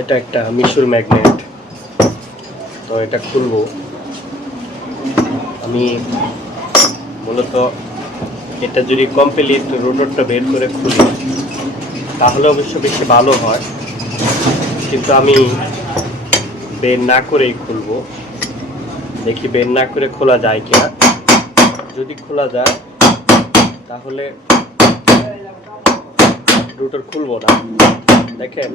এটা একটা মিশুর ম্যাগনেট। তো এটা খুলবো আমি মূলত। এটা যদি কমপ্লিট রোটরটা বের করে খুলি তাহলে অবশ্য বেশি ভালো হয়, কিন্তু আমি বের না করেই খুলবো। দেখি বের না করে খোলা যায় কিনা। যদি খোলা যায় তাহলে রোটর খুলবো না। দেখেন,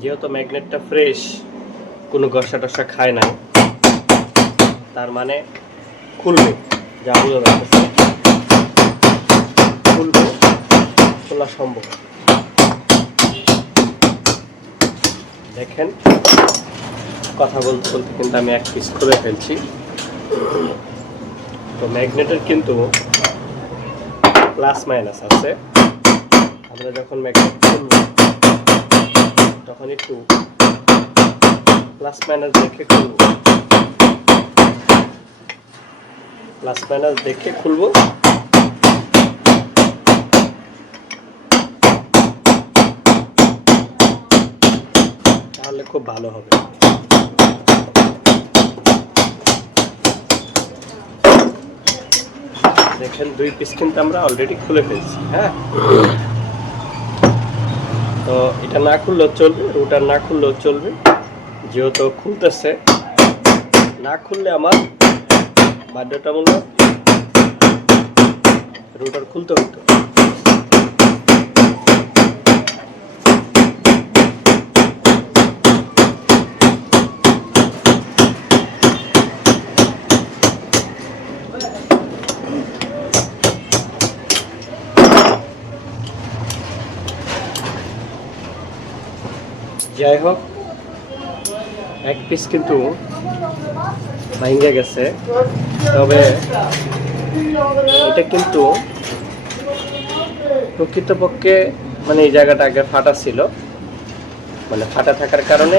যেহেতু ম্যাগনেটটা ফ্রেশ, কোনো ঘষা টসা খায় নাই, তার মানে খুলবে, যা বোঝা যাচ্ছে। খুলবে, খোলা সম্ভব। দেখেন, কথা বলতে বলতে কিন্তু আমি এক পিস খুলে ফেলছি। তো ম্যাগনেটের কিন্তু প্লাস মাইনাস আছে। আমরা যখন ম্যাগনেট খুলব তখন একটু প্লাস মাইনাস দেখে খুলব। প্লাস মাইনাস দেখে খুলব। তাহলে খুব ভালো হবে। দেখেন, 2 পিস কিন্তু আমরা অলরেডি খুলে ফেলছি। হ্যাঁ, তো এটা না খুললেও চলবে, রুটার না খুললেও চলবে। যেহেতু খুলতেছে, না খুললে আমার বাধ্যতামূলক রুটার খুলতে হতো। যাই হোক, এক পিস কিন্তু ভাঙে গেছে, তবে এটা কিন্তু প্রকৃতপক্ষে মানে এই জায়গাটা আগে ফাটা ছিল, মানে ফাটা থাকার কারণে,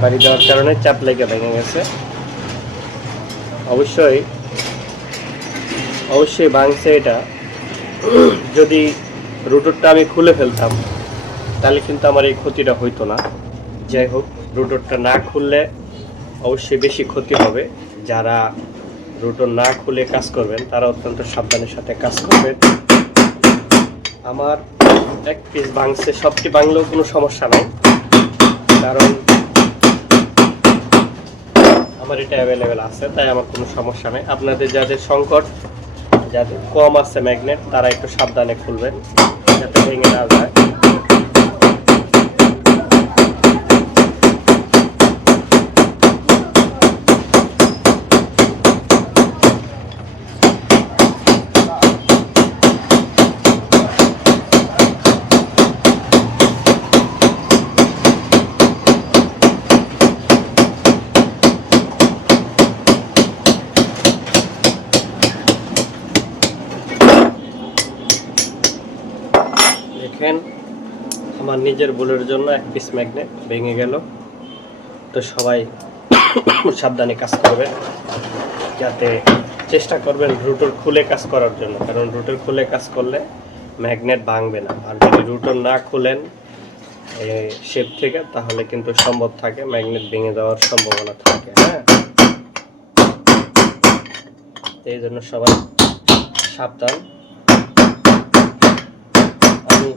বাড়ি দেওয়ার কারণে চাপ লেগে ভেঙে গেছে। অবশ্যই ভাঙছে এটা। যদি রোটরটা আমি খুলে ফেলতাম তাহলে কিন্তু আমার এই ক্ষতিটা হইতো না। যাই হোক, রোটরটা না খুললে অবশ্যই বেশি ক্ষতি হবে। যারা রোটর না খুলে কাজ করবেন তারা অত্যন্ত সাবধানের সাথে কাজ করবেন। আমার এক পিস ভাঙছে, সবটি ভাঙলেও কোনো সমস্যা নাই, কারণ আমার এটা অ্যাভেলেবেল আছে, তাই আমার কোনো সমস্যা নেই। আপনাদের যাদের সংকট, যাদের কম আছে ম্যাগনেট, তারা একটু সাবধানে খুলবেন যাতে ভেঙে না যায়। দেখেন, আমার নিজের ভুলের জন্য এক পিস ম্যাগনেট ভেঙে গেল। তো সবাই সাবধানে কাজ করবেন, যাতে চেষ্টা করবেন রুটর খুলে কাজ করার জন্য, কারণ রুটর খুলে কাজ করলে ম্যাগনেট ভাঙবে না। আর যদি রুটর না খুলেন শেপ থেকে, তাহলে কিন্তু সম্ভব থাকে ম্যাগনেট ভেঙে যাওয়ার সম্ভাবনা থাকে। হ্যাঁ, এই জন্য সবাই সাবধান। আমি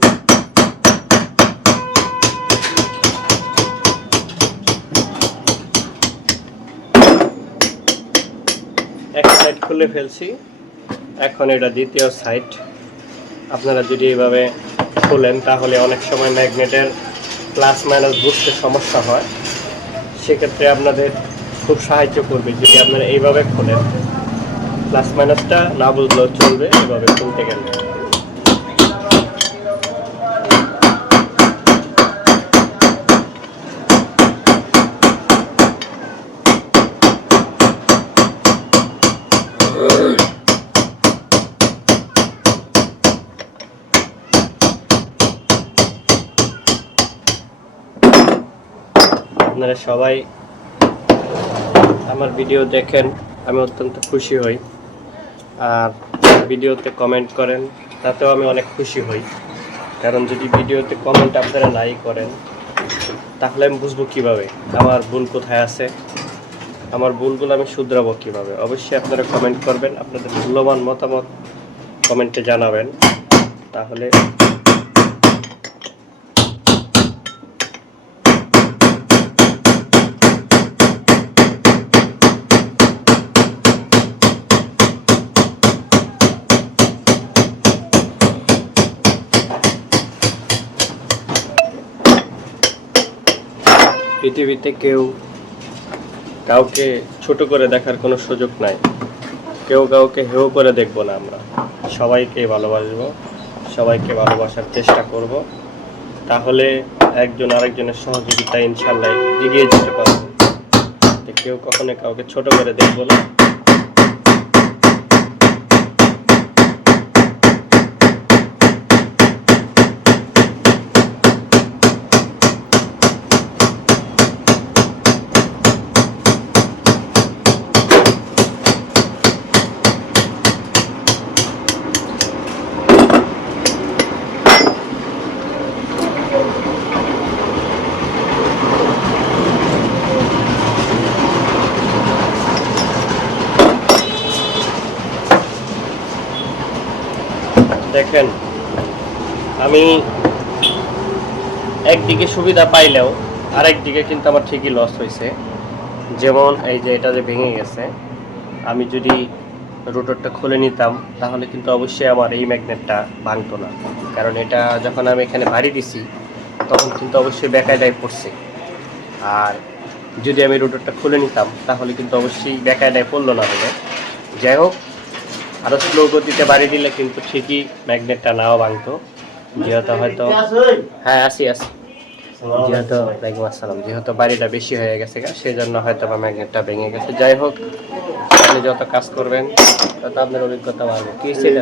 এক সাইড খুলে ফেলছি, এখন এটা দ্বিতীয় সাইড। আপনারা যদি এইভাবে খোলেন তাহলে অনেক সময় ম্যাগনেটের প্লাস মাইনাস বুঝতে সমস্যা হয়। সেক্ষেত্রে আপনাদের খুব সাহায্য করবে যদি আপনারা এইভাবে খোলেন। প্লাস মাইনাসটা না বুঝলেও চলবে এইভাবে খুলতে গেলে। আপনারা সবাই আমার ভিডিও দেখেন, আমি অত্যন্ত খুশি হই। আর ভিডিওতে কমেন্ট করেন, তাতেও আমি অনেক খুশি হই। কারণ যদি ভিডিওতে কমেন্ট আপনারা নাই করেন তাহলে আমি বুঝবো কিভাবে আমার ভুল কোথায় আছে, আমার ভুলগুলো আমি শুধরাবো কিভাবে। অবশ্যই আপনারা কমেন্ট করবেন, আপনাদের মূল্যবান মতামত কমেন্টে জানাবেন, তাহলে পৃথিবীতে কেউ কাউকে ছোট করে দেখার কোনো সুযোগ নাই, কেউ কাউকে হেয় করে দেখবো না। আমরা সবাইকে ভালোবাসবো, সবাইকে ভালোবাসার চেষ্টা করব, তাহলে একজন আরেকজনের সহযোগিতায় ইনশাল্লাহ এগিয়ে যেতে পারবো। কেউ কখনো কাউকে ছোট করে দেখবো না। দেখেন, আমি একদিকে সুবিধা পাইলেও আরেকদিকে কিন্তু আমার ঠিকই লস হয়েছে। যেমন এই যে এটা যে ভেঙে গেছে, আমি যদি রোটরটা খুলে নিতাম তাহলে কিন্তু অবশ্যই আমার এই ম্যাগনেটটা ভাঙতো না, কারণ এটা যখন আমি এখানে ভারী দিছি তখন কিন্তু অবশ্যই বেকায়দায় পড়ছে। আর যদি আমি রোটরটা খুলে নিতাম তাহলে কিন্তু অবশ্যই বেকায়দায় পড়লো না। হলে যাই হোক, আরও স্লো গতিতে বাড়ি দিলে কিন্তু ঠিকই ম্যাগনেটটা নাও ভাঙতো। যেহেতু হয়তো হ্যাঁ আসি যেহেতু ওয়ালাইকুম আসসালাম, যেহেতু বাড়িটা বেশি হয়ে গেছে সেই জন্য হয়তো বা ম্যাগনেটটা ভেঙে গেছে। যাই হোক, আপনি যত কাজ করবেন তত আপনার অভিজ্ঞতা বাড়বে। কি ছিল